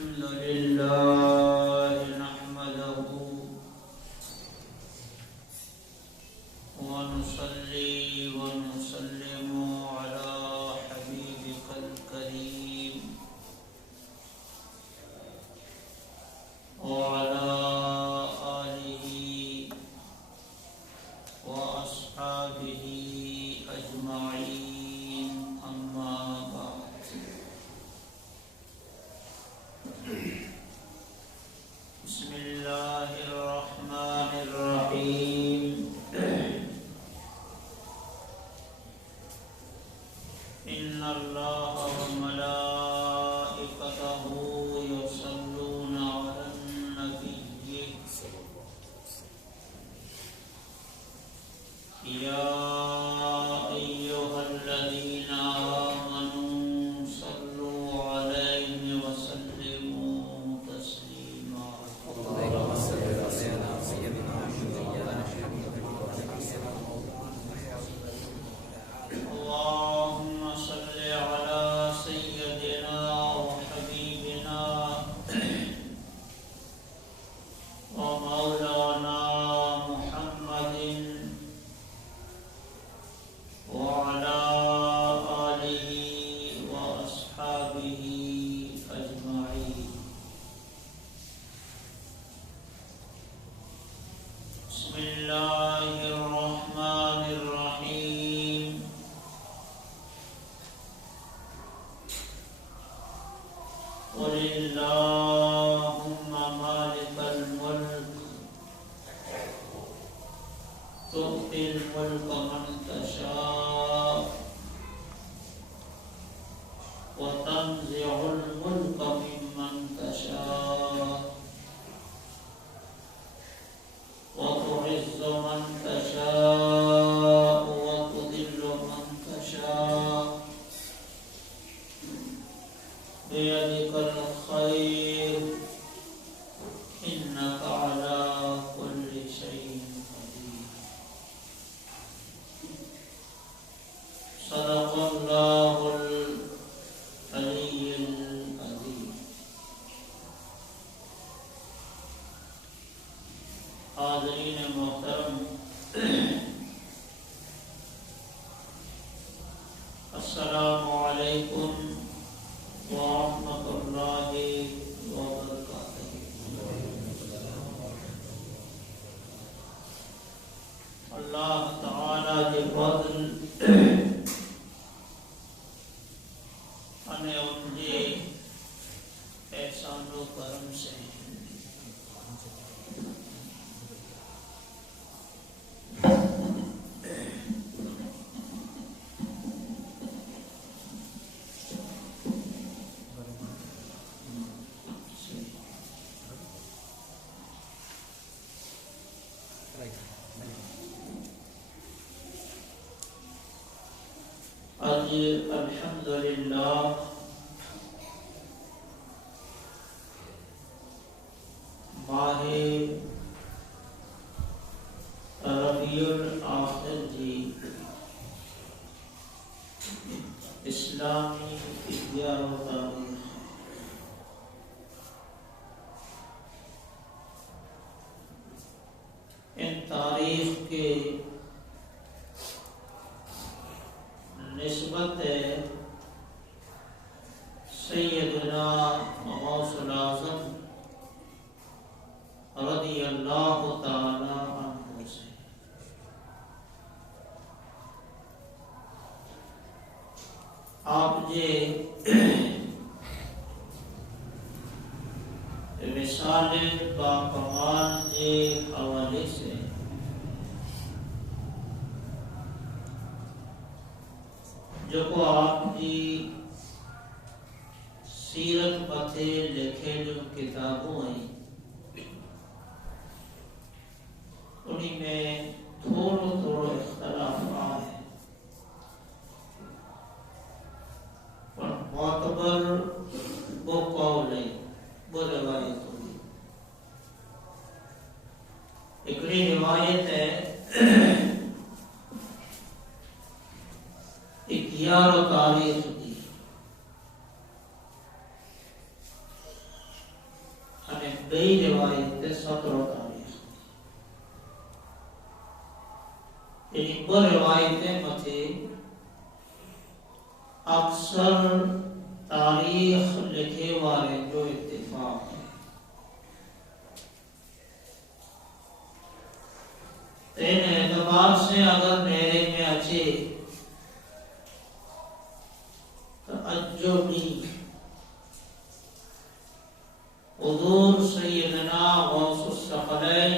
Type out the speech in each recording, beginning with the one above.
الحمد لله نحمده ونصلي ونسلم على حبيبك الكريم وعلى آله وأصحابه أجمعين أما بعد بسم الله الرحمن الرحيم إن الله وملائكته يصلون على النبي يا أيها الذين آمنوا صلوا عليه وسلموا تسليما اللهم صل على سيدنا محمد اللهم صل على سيدنا وحبيبنا ومولانا محمد وعلى آله وأصحابه أجمعين بسم الله الرحمن الرحيم قل اللهم مالك الملك تؤتي الملك من تشاء وتنزع الملك ممن تشاء وتعز من تشاء وتذل من تشاء بيدك الخير إنك على كل شيء قدير صدق الله العلي العظيم حاضرین محترم السلام علیکم ورحمۃ اللہ وبرکاتہ۔ اللہ تعالی کے فضل અને ઉનકે એહસાનો કરમ سے آج الحمدللہ ماہ ربیع الاخر جی اسلامی 11 تاریخ ان تاریخ کے نسبت سیدنا غوث الاعظم رضی اللہ تعالی عنہ سے آپ جے رسالے با کمال کے حوالے سے جو کو آپ کی سیرت متے لکھے جو کتابوں ہیں انہی میں تھوڑو اختلاف آئے پر معتبر وہ قول ہے وہ روایت ہوئی۔ ایکڑی روایت ہے 11 تاریخ دی بئی روایت 17 تاریخ یعنی وہ روایتیں متھی اکثر تاریخ لکھے والے جو اتفاق ہے ان اعتبار سے اگر میرے میں اچھے تعجبی حضور سیدنا غوث الثقلین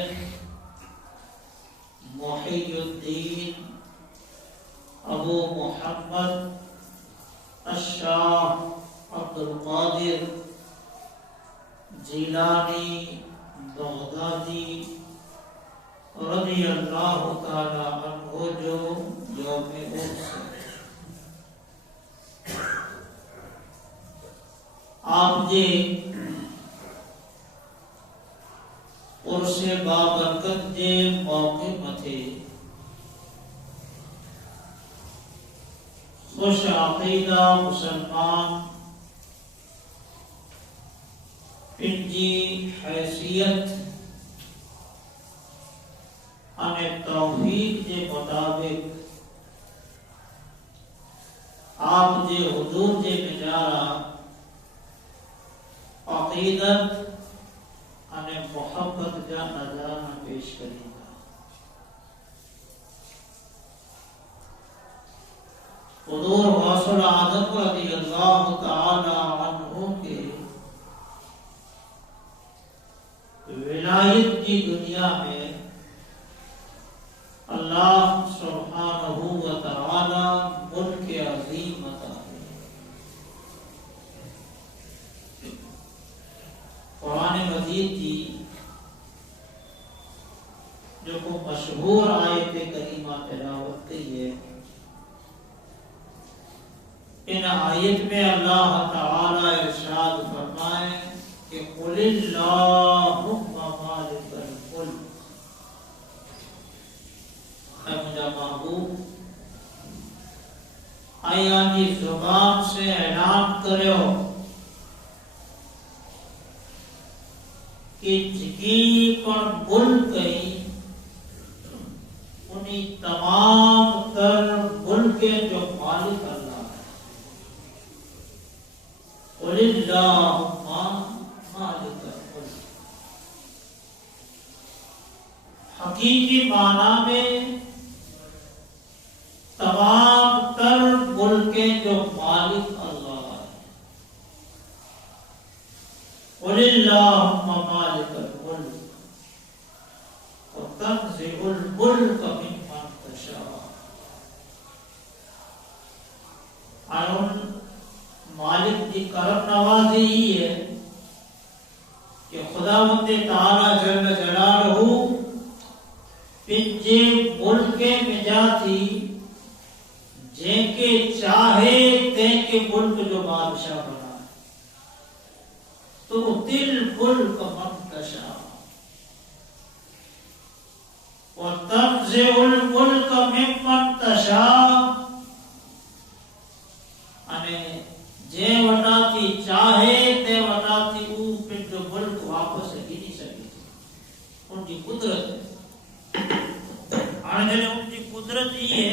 محی الدین ابو محمد الشاہ عبد القادر جیلانی بغدادی رضی اللہ تعالی عنہ جو یوم عرس آپ جی عرس بابرکت جے موقع متھے خوش عقیدہ مسلمان پنجی حیثیت ان توفیق کے مطابق آپ جے حضور جے نظارہ عقیدت ان محبت جا نظرانہ پیش کریں گا حضور غوث العظم رضی اللہ تعالی عنہ کے ولایت کی دنیا میں اللہ سبحانہ و تعالی ملک عظیم عطا ہے قرآن مجید کی جو کو مشہور آیت کریمہ تلاوت کی ہے ان آیت میں اللہ تعالی ارشاد فرمائے کہ قل اللہم مالک الملک اے مجھا محبوب آیا کی زبان سے اعلان کرو کہ جکی پر ملک انہی تمام تر ملک جو مالک اللہ ہے قل اللہم مالک الملک حقیقی معنی میں تمام تر ملکیں جو مالک اللہ ہے قل اللہم مالک الملک وتنزع الملک ممن تشاء اور مالک دی کرم نوازی ہی ہے کہ خداوند تعالی جل جلالہ پنجے ملک میں جاتی جن کے چاہے تین کے ملک جو بادشاہ بنا تو تل ملک منتشا وتنزع الملک ممن تشاء અને જે વટાતી ચાહે તે વટાતી او پھر جو ملک واپس نہیں سکتی ان کی قدرت ہے آنے جنے ان کی قدرت ہی ہے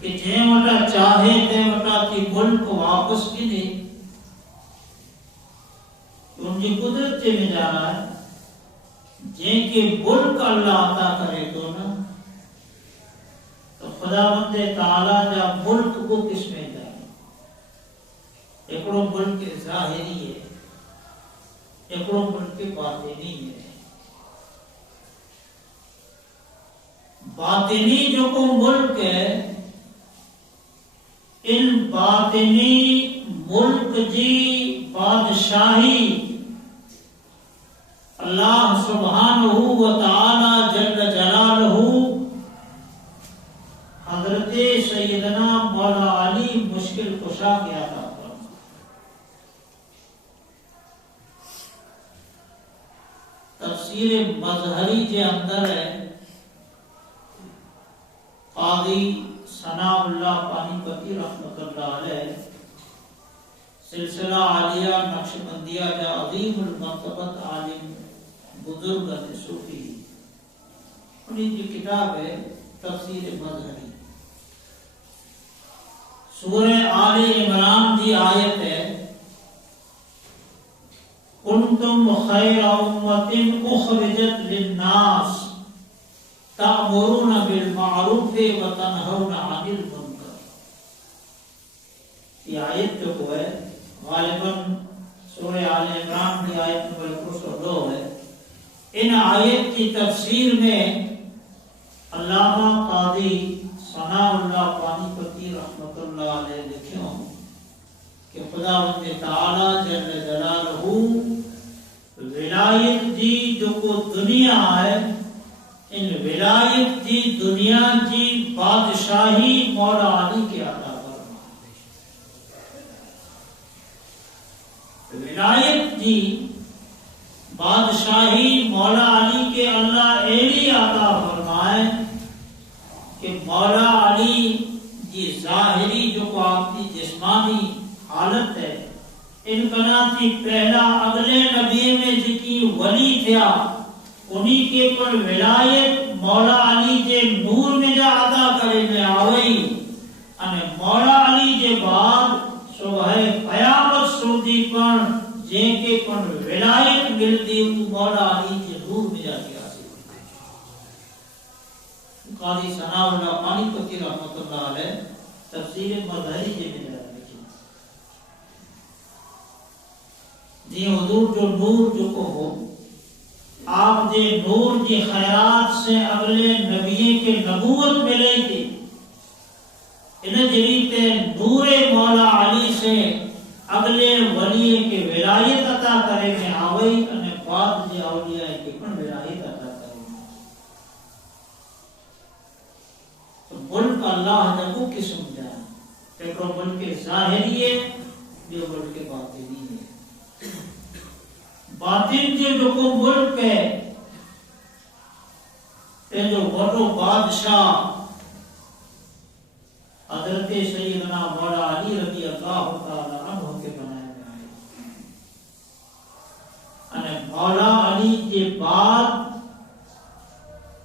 کہ جے وٹا چاہے تے وٹاتی ملک واپس بھی نہیں ان کی قدرت سے میں جا رہا ہے جن کے ملک اللہ عطا کرے تو نا تو خداوند تعالیٰ جا ملک کو کس میں جائے ایکڑو ملک ظاہری ہے ایکڑو ملک باطنی ہے باطنی جو کو ملک ہے ان باطنی ملک جی بادشاہی اللہ سبحانہ و تعالی جل جلالہ حضرت سیدنا مولا علی مشکل کشا کیا تھا تفسیر مظہری کے اندر ہے قاضی ثناء اللہ پانی پتی رحمۃ اللہ علیہ سلسلہ عالیہ نقشبندیہ جا عظیم المرتبت عالم بزرگ صوفی انہیں کی کتاب ہے تفسیر مظہری. سورہ آل عمران کی آیت ہے کنتم خیر امت اخرجت للناس تأمرون بالمعروف وتنہون عن المنکر. یہ آیت جو ہے غالباً سورہ آل عمران کی آیت نمبر 102 ہے. ان آیت کی تفسیر میں علامہ قاضی ثناء اللہ پانی پتی رحمت اللہ علیہ لکھیں کہ خداوند تعالی جل جلالہ ولایت دی جو کو دنیا ہے ان ولایت دی دنیا کی بادشاہی مولا علی کے عطا فرمائے. ولایت دی بادشاہی مولا علی کے اللہ ایلی عطا فرمائے کہ مولا علی کی ظاہری جو کو آپ کی جسمانی حالت ہے ان کناتی پہلا اگلے نبی میں جکی ولی تھیا انہی کے پر ولایت مولا علی کے نور میں جا عطا کرے میں آوئی اور مولا علی کے بعد صبح قیامت سودی پر جن کے پر ولایت ملتی مولا علی کے نور میں جا کے حاصل. قاضی ثناء اللہ پانی پتی رحمت اللہ علیہ تفسیر مظہری کے میں جا لکھی جی حضور جو نور جو کو ہو آپ دے نور کی خیرات سے اگلے نبی کے نبوت ملے تھی انہیں جریتے نور مولا علی سے اگلے ولی کے ولایت عطا کرے میں آوئی انہیں بعد جے اولیاء کے پر ولایت عطا کرے میں. تو ملک اللہ نے کو قسم جائے ایک ملک ظاہری ہے جو ملک باطنی ہے. باطن جو کو ملک ہے یہ جو بڑو بادشاہ حضرت سیدنا مولا علی رضی اللہ تعالی عنہ کے بنائے میں آئے. مولا علی کے بعد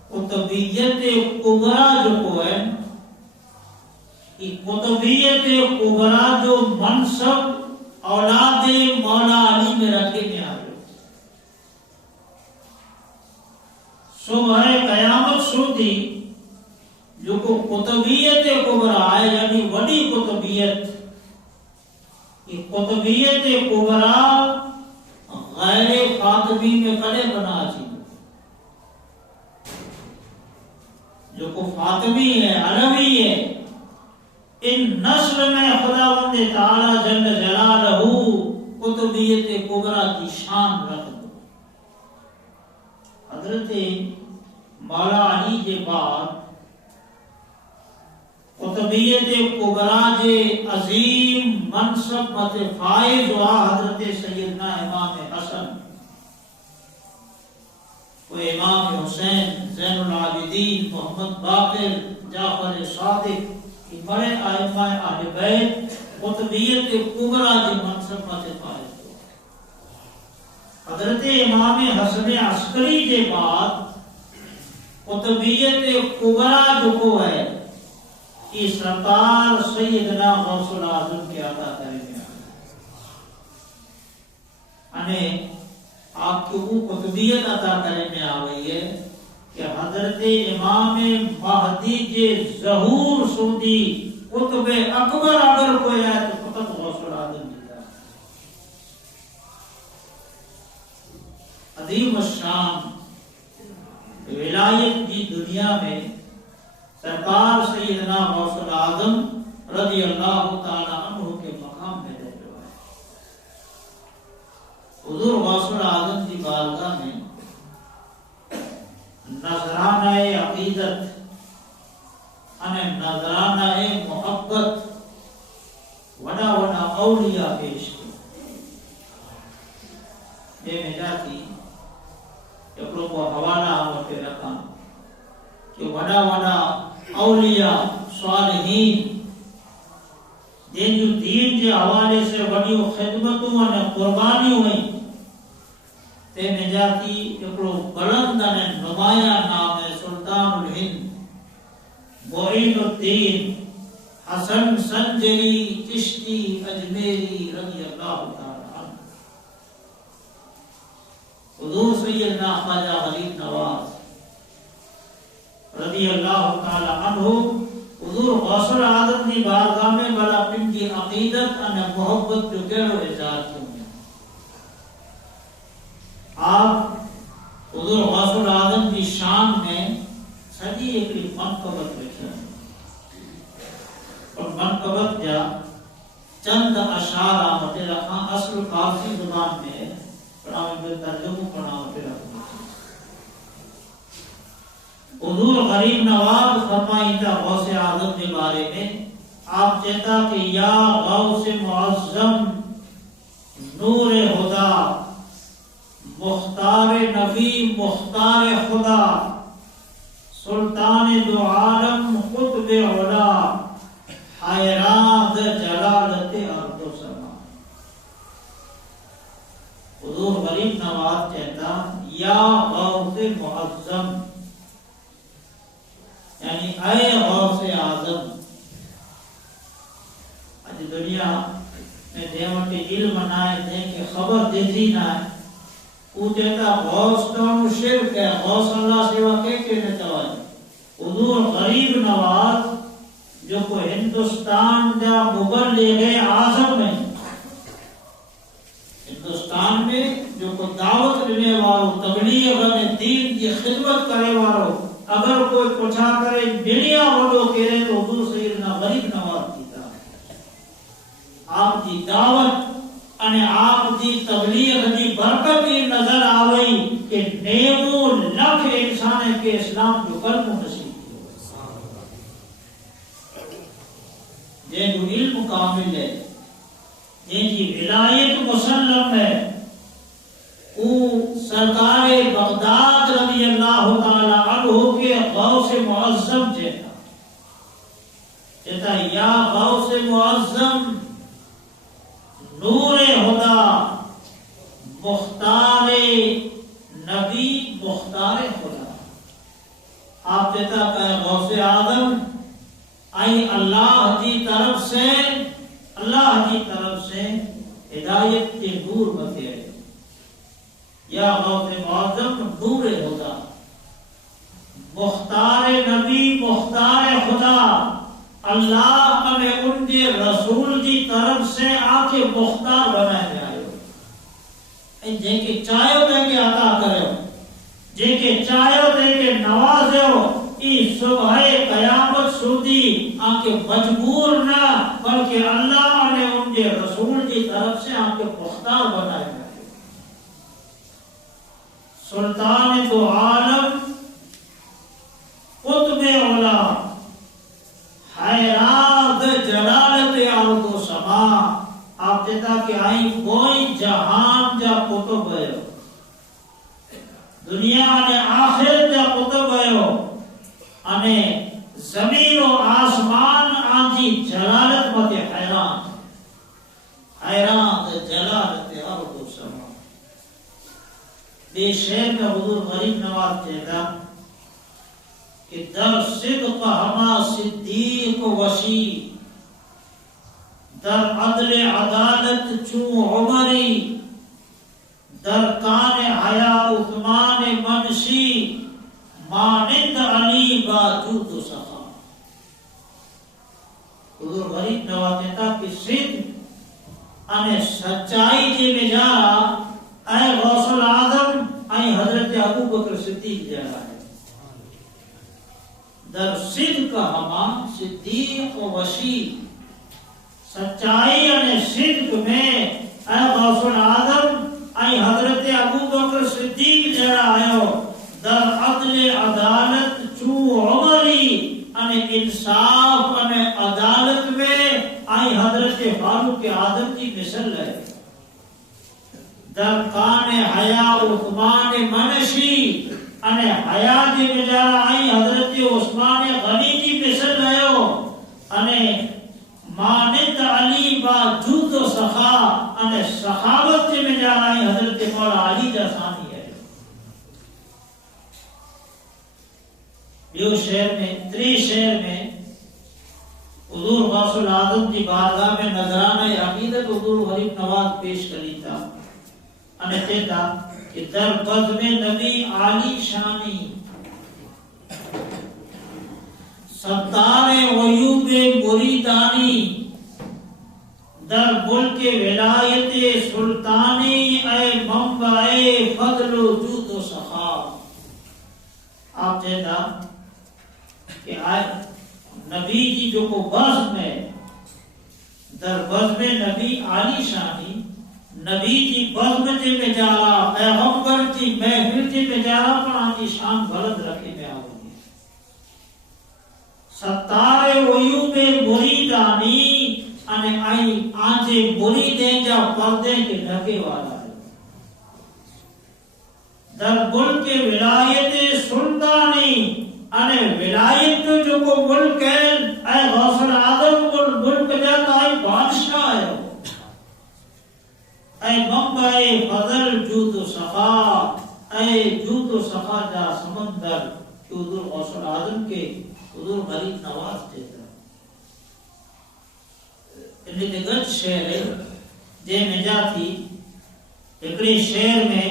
قطبیت کبرا جو کو ہے یہ قطبیت کبرا جو منصب اولاد مولا علی میں رکھے میں آئے. صبح قیامت سودی جو کو قطبیت کبرا ہے یعنی وڈی قطبیت یہ قطبیت کبرا غیر فاطمی میں کڑے بنا چی جو کو فاطمی ہے علوی ہے ان نسل میں خداوند تعالی جل جلالہ قطبیت کبرا کی شان رکھ دو. حضرت مولا علی کے بعد قطبیت کبرا جے عظیم منصب مت فائز ہوا حضرت سیدنا امام حسن و امام حسین زین العابدین محمد باقر جعفر صادق یہ بڑے ائمہ اہل بیت قطبیت کبرا جے منصب مت فائز ہوا. حضرت امام حسن عسکری کے بعد قطبیت کبرا جو کو ہے یہ سرکار سیدنا غوث العظم کے عطا کرے میں آئے. آپ کو وہ قطبیت عطا کرے میں آئی ہے کہ حضرت امام مہدی کے ظہور سودی قطب اکبر اگر کوئی ہے تو قطب غوث العظم جیتا ہے. عظیم الشان ولایت کی دنیا میں سرکار سیدنا غوث العظم رضی اللہ تعالی عنہ کے مقام میں رہتے ہوئے حضور غوث العظم کی بارگاہ میں نذرانہ عقیدت ہمیں نذرانہ محبت وڈا وڈا اولیاء پیش کی. یہ میں جاتی اپنوں کو حوالہ ہوتے رکھا کہ وڈا وڈا اولیاء صالحین جن جو دین کے حوالے سے وڈیوں خدمتوں اور قربانیوں ہوئی تے نجاتی ایکڑو بلند نے نمایاں نام ہے سلطان الہند معین الدین حسن سنجری چشتی اجمیری رضی اللہ تعالی عنہ. حضور سیدنا خواجہ غریب نواز رضی اللہ تعالی عنہ حضور غوث العظم کی بارگاہ میں بلا پن کی عقیدت اور محبت جو کہڑو اظہار کیوں آپ حضور غوث العظم کی شان میں سجی ایک منقبت لکھی اور منقبت جا چند اشعار متے رکھا اصل فارسی زبان میں پر ہمیں ترجمہ پڑھا متے رکھا. حضور غریب نواز فرمائی تھا غوث اعظم کے بارے میں آپ کہتا کہ یا غوث معظم نور خدا مختار نبی مختار خدا سلطان دو عالم قطب علا حیران جلالت ارض و سما. حضور غریب نواز کہتا یا غوث معظم یعنی اے غوث اعظم. آج دنیا میں دیوان کے علم نائے دیں کہ خبر دیتی نائے وہ کہتا غوث کون شرک ہے غوث اللہ سوا کے نہ چوائے. حضور غریب نواز جو کو ہندوستان دا مبلغ اعظم ہے ہندوستان میں جو کو دعوت دینے والوں تبلیغ نے دین کی خدمت کرے والوں اگر کوئی پوچھا کرے دنیا والوں کہے تو حضور سیدنا غریب نواز کی آپ کی دعوت اور آپ کی تبلیغ کی برکت کی نظر آوئی کہ نیمو لکھ انسان کے اسلام جو کلمہ نصیب جن کو علم کامل ہے جن کی ولایت مسلم ہے وہ سرکار بغداد رضی اللہ تعالی عنہ کے غوث معظم کہتا یا غوث معظم نور خدا مختار نبی مختار خدا. آپ کہتا کہ غوث اعظم آئی اللہ کی طرف سے ہدایت کے نور بتے یا غوث معظم نور خدا مختار نبی مختار خدا. اللہ نے ان کے رسول کی طرف سے آکے مختار بنائے جائے جن کے چاہو دے کے عطا کرے جن کے چاہو دے کے نوازے ہو اس صبح قیامت سودی آکے مجبور نہ بلکہ اللہ نے ان کے رسول کی طرف سے آکے مختار بنائے جائے. سلطان دو عالم قطب علا حیران جلالت ارض و سما. آپ کہتا کہ آئی کوئی جہان جا کتب ہے دنیا نے آخر جا کتب ہے انے زمین و آسمان آنجی جلالت مت حیران جلالت ارض و سما. بے شہر کا حضور غریب نواز کہتا کہ در صدق ہما صدیق وشی در عدل عدالت چون عمری در کان حیا عثمان منشی مانند علی باجود و سخا. حضور غریب نواز کہتا کہ صدق ان سچائی کے مجارہ اے غوث العظم اے حضرت ابو بکر صدیق جارہ ہے. در صدق ہما صدیق و وشی سچائی اور صدق میں اے غوث العظم اے حضرت ابو بکر صدیق جڑا آئے در عدل عدالت چو عمری ان انصاف ان عدالت میں اے حضرت فاروق اعظم کی مثل ہے. در کان حیا عثمان منشی انے حیات بجارہ آئی حضرت عثمان غنی کی مثل رہو انے مانند علی با جود و سخا ان سخاوت میں جا رہی حضرت مولا علی جا ثانی ہے. یہ شہر میں تری شہر میں حضور غوث العظم کی بارگاہ میں نذرانہ عقیدت حضور غریب نواز پیش کری تھا ان کہتا کہ در بزم نبی عالی شانی ستار غیوب مریدانی در ملک ولایت سلطانی اے منبع فضل و جود و سخا. آپ کہتا کہ نبی جی جو کو بزم ہے در بزم نبی عالی شانی نبی جی بزم جی میں جا رہا پیغمبر جی محفل جی میں جا رہا پر آنجی شان بلند رکھے میں آؤں گی. ستار غیوب مریدانی ان آنجے مریدیں جا پردے کے ڈھکے والا ہے. در ملک ولایت سلطانی ان ولایت جو کو ملک ہے اے غوث العظم ملک جاتا ہے بادشاہ ہے اے منبع فضل جود و سخا اے جود و سخا جا سمندر کہ حضور غوث العظم کے حضور غریب نواز دیتا انہیں گج شہر ہے جے میں جا تھی ایکڑی شہر میں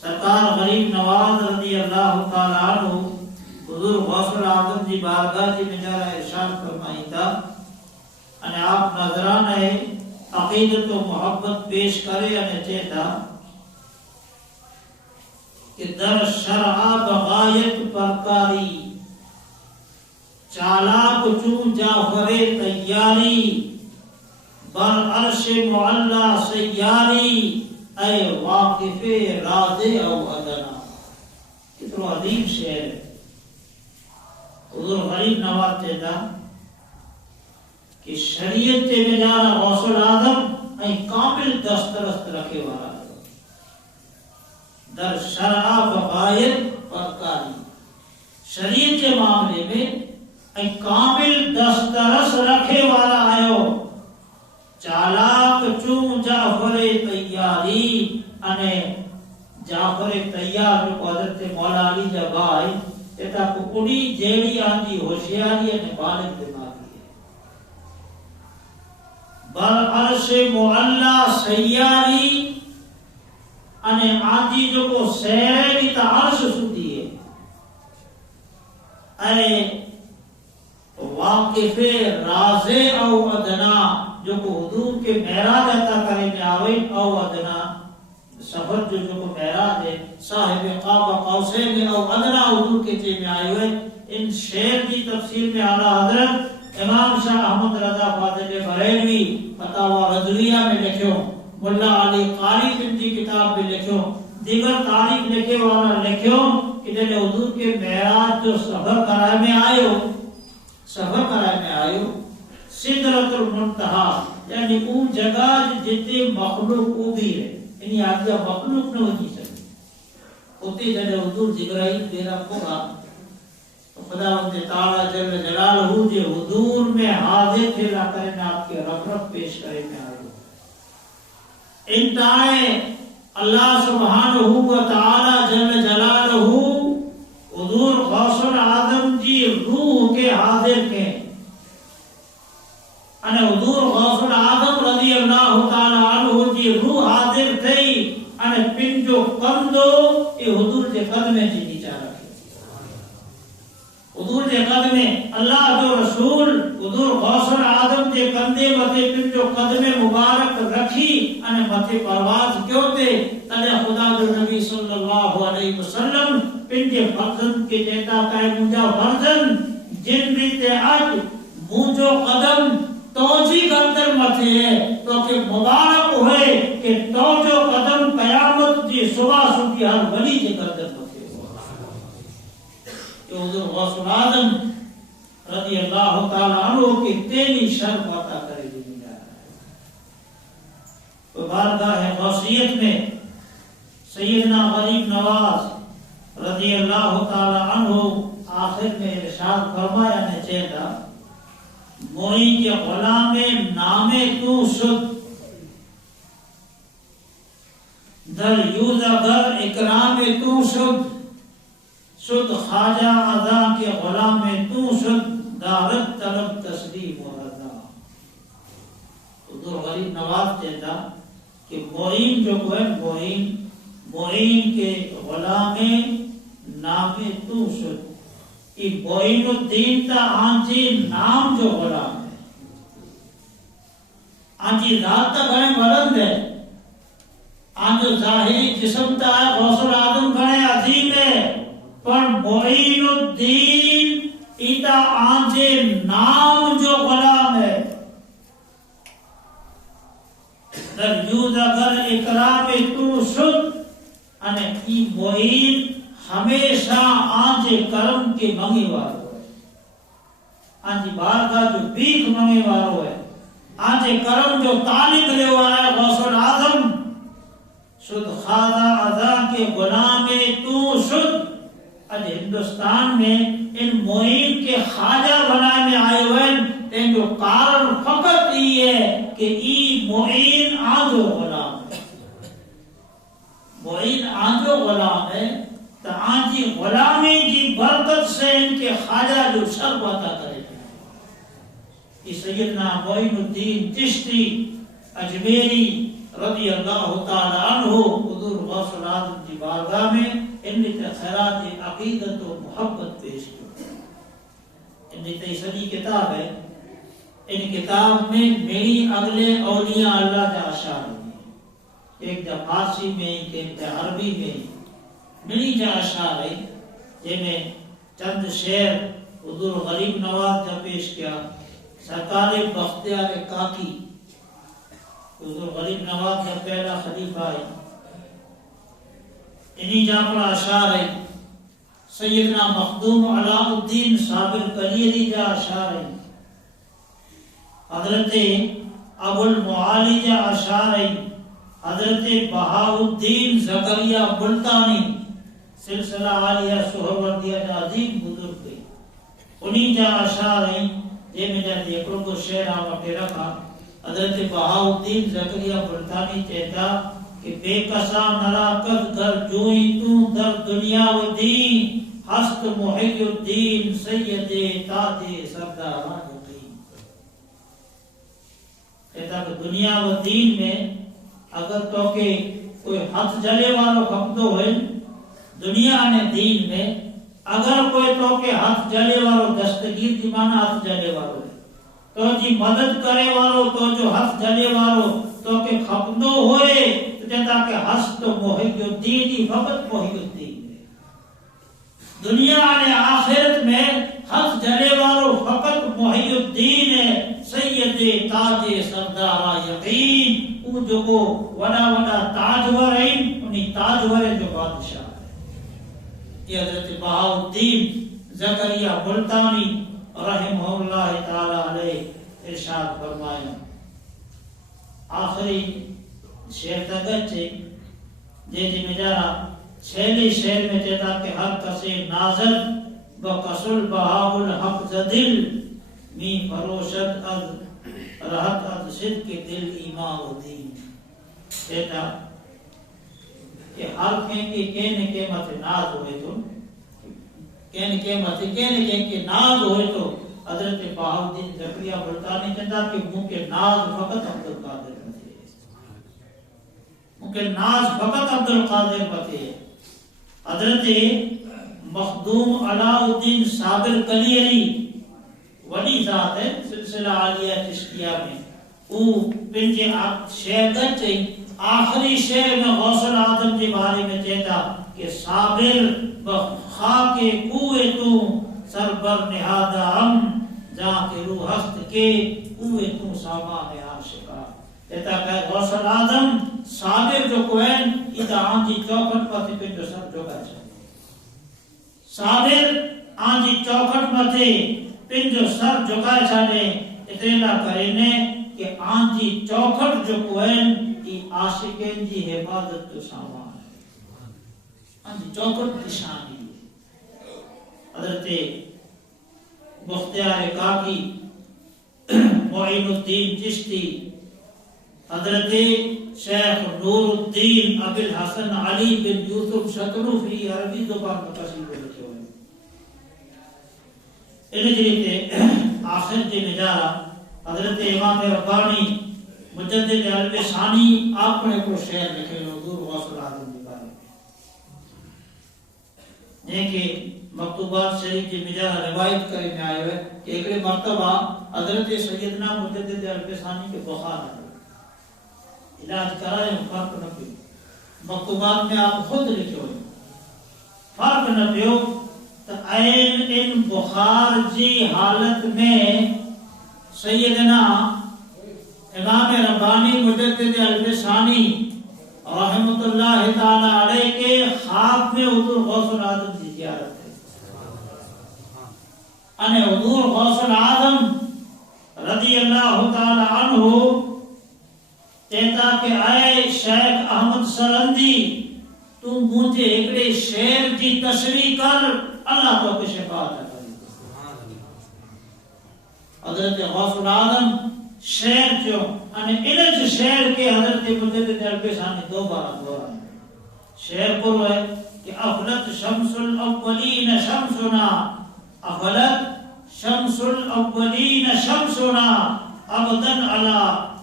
سرکار غریب نواز رضی اللہ تعالیٰ عنہ حضور غوث العظم جی بارگاہ جی میں جا رہا ارشاد فرمائی تھا انہیں آپ نظرانہ ہے عقیدت و محبت پیش کرے انہیں چیتا کہ در شرع بغایت پرکاری چالاک چون جعفر تیاری بر عرش معلا سیاری اے واقف راز او ادنا. کتنا عظیم شعر ہے. حضور غریب نواز چیتا کہ شریعت تے میں جانا غوث العظم ای کامل دسترست رکھے والا در شرع بغایت پرکاری شریعت کے معاملے میں ای کامل دسترست رکھے والا آئے ہو. چالاک چون جعفر تیاری انے جعفر تیار جو حضرت مولا علی جب آئی ایتا ککڑی جیڑی آنجی ہوشیاری انے بالغ دماغی ہے. بر عرش معلا سیاری انے آنجی جو کو سیرے بھی تا عرش سودی ہے. اے واقف راز او ادنا جو کو حضور کے معراج عطا کرے میں آوے او ادنا سفر جو کو معراج ہے صاحب قاب قوسین او ادنا حضور کے چے میں آئے ہوئے. ان شعر کی تفسیر میں اعلیٰ حضرت امام شاہ احمد رضا فاضل بریلوی فتاوی رضویہ میں لکھو ملا علی قاری بن کی کتاب میں لکھو دیگر تاریخ لکھے والا لکھو کہ جب حضور کے معراج جو سفر کرائے میں آئے ہو سفر کرائے میں آئے ہو سدرۃ المنتہا یعنی وہ جگہ جتنے مخلوق وہ بھی ہے یعنی آگیا مخلوق نہ ہو جی سکے ہوتے جب حضور جبرائیل دیرا ہوگا تو خداوند تعالیٰ جل جلالہ جو حضور میں حاضر تھے لا کرے میں آپ کے رفرف پیش کرے میں آئے ہو. انتہائے اللہ سبحانہ و تعالیٰ جل جلالہ حضور غوث العظم جی روح کے حاضر کے انہیں حضور غوث العظم رضی اللہ تعالیٰ عنہ جی روح حاضر تھی انہیں پن جو قندو یہ حضور کے قدمیں جی نیچا رکھے. حضور کے قدمیں اللہ جو رسول حضور غوث العظم کے قندے متے پن جو قدمیں مبارک رکھی انہیں متے پرواز کیوں تے تلے خدا جو نبی صلی اللہ علیہ وسلم پن کے فرزند کے دیتا کہے مجھا فرزند جن بھی تے آج مجھو قدم توجی قدر متے ہے تو کہ مبارک ہوئے کہ توجو قدم قیامت جی صبح سکی ہر ولی جی قدر متے کہ حضور غوث العظم رضی اللہ تعالیٰ عنہ کی تیلی شرف عطا کرے دنیا تو بارگاہ غوثیت میں سیدنا غریب نواز رضی اللہ تعالیٰ عنہ آخر میں ارشاد فرمایا نے چاہتا معین کے غلام نام تو شد در یوزا در اکرام تو شد شد خواجہ ادا کے غلام تو شد دارت طلب تسلیم و رضا. حضور غریب نواز کہتا کہ معین جو ہے معین کے غلام نام تو شد. یہ معین الدین تا آنچی نام جو غلام ہے آنچی ذات تا گھنے بلند ہے آنچو ظاہری جسم تا ہے غوث العظم گھنے عظیم ہے پر معین الدین ایتا آنچے نام جو غلام ہے. در یوز اگر اکرام تو شد انہیں ای معین ہمیشہ آنچے کرم کے منگی وارو ہے آنچے بارگاہ جو بیک منگی وارو ہے آنچے کرم جو طالب لے ہوا ہے غوث العظم شد خواجہ ادا کے غلام تو شد. آج ہندوستان میں ان معین کے خواجہ بنائے میں آئے ہوئے ان جو کارن فقط یہ ہے کہ ای معین آنجو غلام ہے معین آنجو غلام ہے تو آنجی غلامی کی برکت سے ان کے خواجہ جو شرف عطا کرے کہ سیدنا معین الدین چشتی اجمیری رضی اللہ تعالی عنہ حضور غوث العظم کی بارگاہ میں ان نے خیرات عقیدت و محبت پیش کی. ان نے سنی کتاب ہے ان کتاب میں میری اگلے اولیاء اللہ کا اشعار ہے ایک جا فارسی میں ایک جا عربی میں میری جا اشعار ہے جن میں چند شعر حضور غریب نواز کا پیش کیا. سرکار بختیار کاکی حضور غریب نواز کا پہلا خلیفہ ہے انہی جا پر اشعار ہے. سیدنا مخدوم علاء الدین صابر کلیری جا اشعار ہے. حضرت ابو المعالی جا اشعار ہے. حضرت بہاء الدین زکریا ملتانی سلسلہ عالیہ سہروردیہ جا عظیم بزرگ ہے انہی جا اشعار ہے. یہ میں جا دیکھوں کو شعر آمٹے رکھا. حضرت بہاء الدین زکریا ملتانی کہتا کہ بے کسا نراکت گر جوئی تو در دنیا و دین ہست محی الدین سید تاج سرداران یقین. کہتا کہ دنیا و دین میں اگر تو کہ کوئی ہاتھ جلے والو کھپتو ہوئے دنیا نے دین میں اگر کوئی تو کہ ہاتھ جلے والو دستگیر کی مانا ہاتھ جلے والو ہے تو جی مدد کرے والو تو جو ہاتھ جلے والو تو کہ کھپتو ہوئے کہتا کہ ہست محی الدین ہی فقط محی الدین ہے. دنیا نے آخرت میں ہست جلے والو فقط محی الدین ہے سید تاج سردارا یقین. وہ جو کو وڈا وڈا تاجور ہیں انہی تاجور جو بادشاہ ہے. یہ حضرت بہاء الدین زکریا ملتانی رحمہ اللہ تعالی علیہ ارشاد فرمایا. آخری شعر تک چھے جی مجارا چھیلی شعر میں چیتا کہ ہر کسی نازل بقصل بہاء الحق زدل می فروشت از رہت از صدق دل ایمان و دین. چیتا کہ ہر کہیں کے مت ناز ہوئے تو کہنے کے ناز ہوئے تو حضرت بہاء الدین زکریا ملتانی چاہتا کہ منہ کے ناز فقط عبدالقادر بتے منہ کے ناز فقط عبدالقادر بتے. حضرت مخدوم علاء الدین صابر کلیری وڈی ذات ہے سلسلہ عالیہ چشتیہ میں وہ پنجے شعر گچ آخری شعر میں غوث العظم کے بارے میں چیتا کہ صابر بخاک کوئے تو سربر نہادہ ہم جہاں کے روح ہست کے کوئے تو سامان عاشقہ. کہتا کہ غوث العظم صابر جو کوئن ایتا آنجی چوکھٹ پاتی پہ جو سر جو گا چاہتے صابر آنجی چوکھٹ پاتی پہ جو سر جو گا چاہتے اتنا کرنے کہ آنجی چوکھٹ جو کوئن ای عاشقین جی حفاظت تو سامان ہے. آنجی چوکھٹ نشانی حضرت مختار کاکی معین الدین چشتی، حضرت شیخ نور الدین ابو الحسن علی بن یوسف شتروفی عربی زبان میں تشریف رکھے ہوئے ان جریتے آخر کے نجارہ حضرت امام ربانی مجدد علم ثانی آپ نے کو شعر لکھے حضور غوث العظم کے بارے میں یہ کہ مکتوبات شریف کی مجارہ روایت کرے میں آئے ہوئے کہ ایک مرتبہ حضرت سیدنا مجدد علم ثانی کے بخار ہے علاج کرائے فرق نہ پیو، مکتوبات میں آپ خود لکھے ہوئے فرق نہ پیو تو این ان بخار جی حالت میں سیدنا امام ربانی مجدد علم ثانی رحمت اللہ تعالی علیہ کے خواب میں حضور غوث العظم کی زیارت ہے انہیں حضور غوث العظم رضی اللہ تعالی عنہ کہتا کہ اے شیخ احمد سرندی تو مجھے ایکڑے شعر کی تشریح کر اللہ تو کے شفا عطا کرے۔ حضرت غوث العظم شعر جو انج شعر کے حضرت مجدد علم ثانی دو بار دہرائے شعر کو ہے کہ افلت شمس الاولین شمسنا، افلت شمس الاولین شمسنا ابدا علی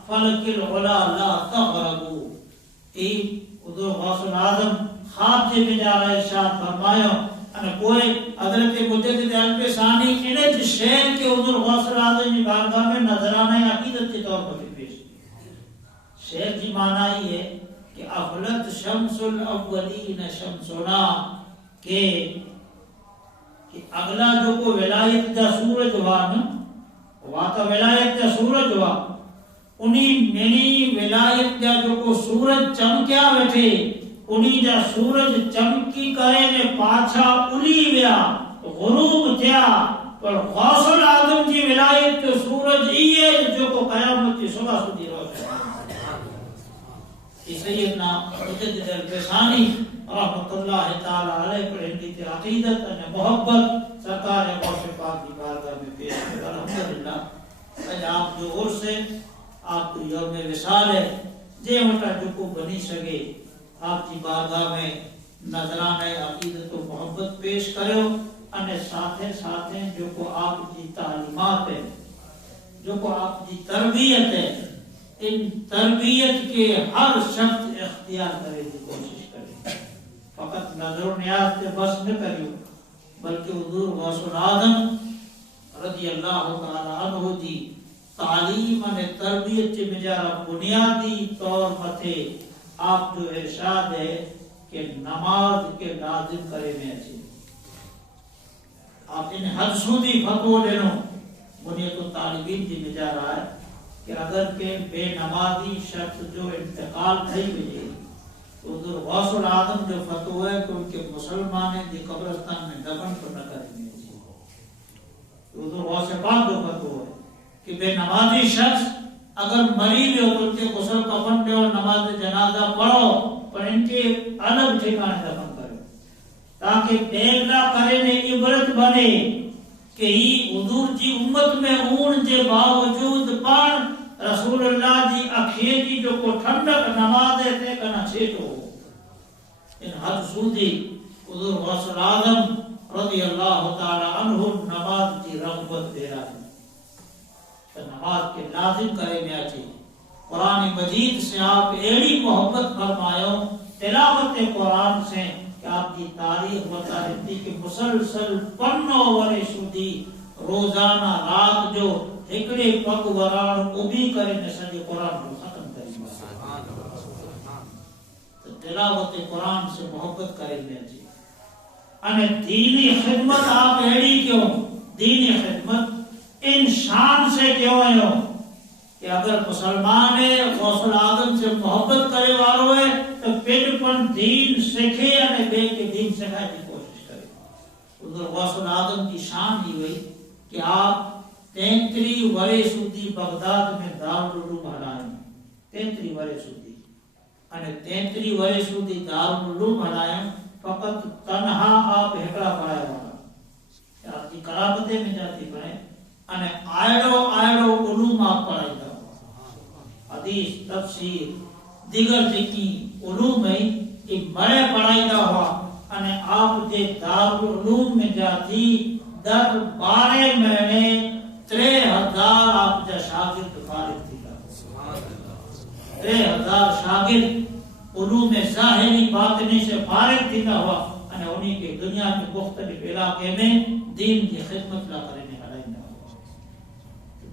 فلک العلا لا تغربو۔ حضور غوث العظم خواب سے بھی جا رہا ارشاد فرمایا اور کوئی حضرت مجدد علم ثانی انج شعر کے حضور غوث العظم کی بارگاہ میں نظرانہ عقیدت کے طور پر پیش شعر کی معنی یہ ہے کہ افلت شمس الاولین شمسنا کہ اگلا جو کو ولایت دا سورج ہوا نا واتا ولایت دا سورج ہوا انہی میری ولایت جا جو کو سورج چمکیا بیٹھے انہی جا سورج چمکی کرے نے پاچھا الی ویا غروب تھیا پر غوث العظم کی ولایت جو سورج یہ جو کو قیامت کی صبح سدی روشن سیدنا مجدد علم ثانی رحمت اللہ تعالی علیہ پر ان کی عقیدت اور محبت سرکار غوث پاک کی بارگاہ میں پیش ہے۔ الحمدللہ آج آپ جو عرص ہے آپ کو یوم وصال ہے جے وٹا جو کو بنی سکے آپ کی بارگاہ میں نظرانہ عقیدت و محبت پیش کرو اور ساتھ جو کو آپ کی تعلیمات ہے جو کو آپ کی تربیت ہے ان تربیت کے ہر شخص اختیار کرے کی کوشش کرے، فقط نظر و نیاز سے بس نہ کریو بلکہ حضور غوث العظم رضی اللہ تعالی عنہ دی تعلیم اور تربیت کے مجارہ بنیادی طور متے آپ جو ارشاد ہے کہ نماز کے لازم کرے میں اچھی آپ ان حد سودی فتو لینو بنیاد و طالبین کی مجارہ ہے کہ اگر کہ بے نمازی شخص جو انتقال تھی بجے تو حضور غوث العظم جو فتو ہے کہ ان کے مسلمان دی قبرستان میں دفن کو نہ کریں گے حضور غوث پاک جو فتو ہے کہ بے نمازی شخص اگر مریض ہو تو ان کے غسل کفن پہ اور نماز جنازہ پڑھو پر ان کے الگ ٹھکانے دفن کرو تاکہ بیگلا کرے میں عبرت بنے کہ ہی حضور جی امت میں اون کے باوجود پر رسول اللہ جی اکھیجی جو کو ٹھنڈک نماز تے کنا چھیٹو ان حد سودی حضور غوث العظم رضی اللہ تعالی عنہ نماز کی رغبت دے رہا ہے نماز کے لازم کرے میں اچھی قرآن مجید سے آپ ایڑی محبت فرمائے تلاوت قرآن سے کہ آپ کی تاریخ بتا دیتی کہ مسلسل پنو ورے سودی روزانہ رات جو ہکڑے پگ وران ابھی کرے نے سجے قرآن کو ختم کریں تو تلاوت قرآن سے محبت کریں میں اچھی انہیں دینی خدمت آپ ایڑی کیوں دینی خدمت ان شان سے کیوں ہے کہ اگر مسلمان ہے غوث العظم سے محبت کرے والو ہے تو پھر پن دین سکھے یعنی بے کے دین سکھائے کی کوشش کرے حضور غوث العظم کی شان ہی ہوئی کہ آپ 33 ورے سودی بغداد میں دارالعلوم ہلائیں 33 ورے سودی یعنی 33 ورے سودی دارالعلوم ہلائیں فقط تنہا آپ ہکڑا پڑھایا ہوگا آپ کی کرامتیں میں جاتی پڑھیں અને આયડો علوم آپ پڑھائیدا حدیث تفسیر دیگر جتنی علوم ہے یہ بڑے پڑھائیدا ہوا અને آپ જે دارالعلوم میں جاتی در 12 مہینے 3000 آپ جا شاگرد فارغ تھی 3000 شاگرد علوم ظاہری باطنی سے فارغ تھی ہوا અને انہی کے دنیا کے مختلف علاقے میں دین کی خدمت لا کرنے ہلائی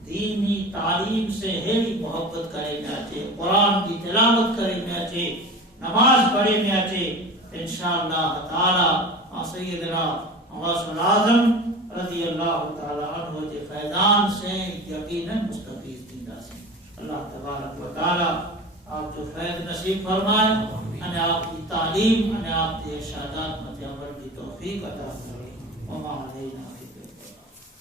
دینی تعلیم سے ہیلی محبت کرنے آچے قرآن کی تلاوت کرنے آچے نماز پڑھنے آچے انشاءاللہ تعالی سیدنا غوث العظم رضی اللہ تعالی عنہ کے فیضان سے یقیناً مستفید دینا سے اللہ تبارک و تعالی آپ جو فیض نصیب فرمائے انہیں آپ کی تعلیم انہیں آپ کے ارشادات مت عمل کی توفیق عطا فرمائے وما علینا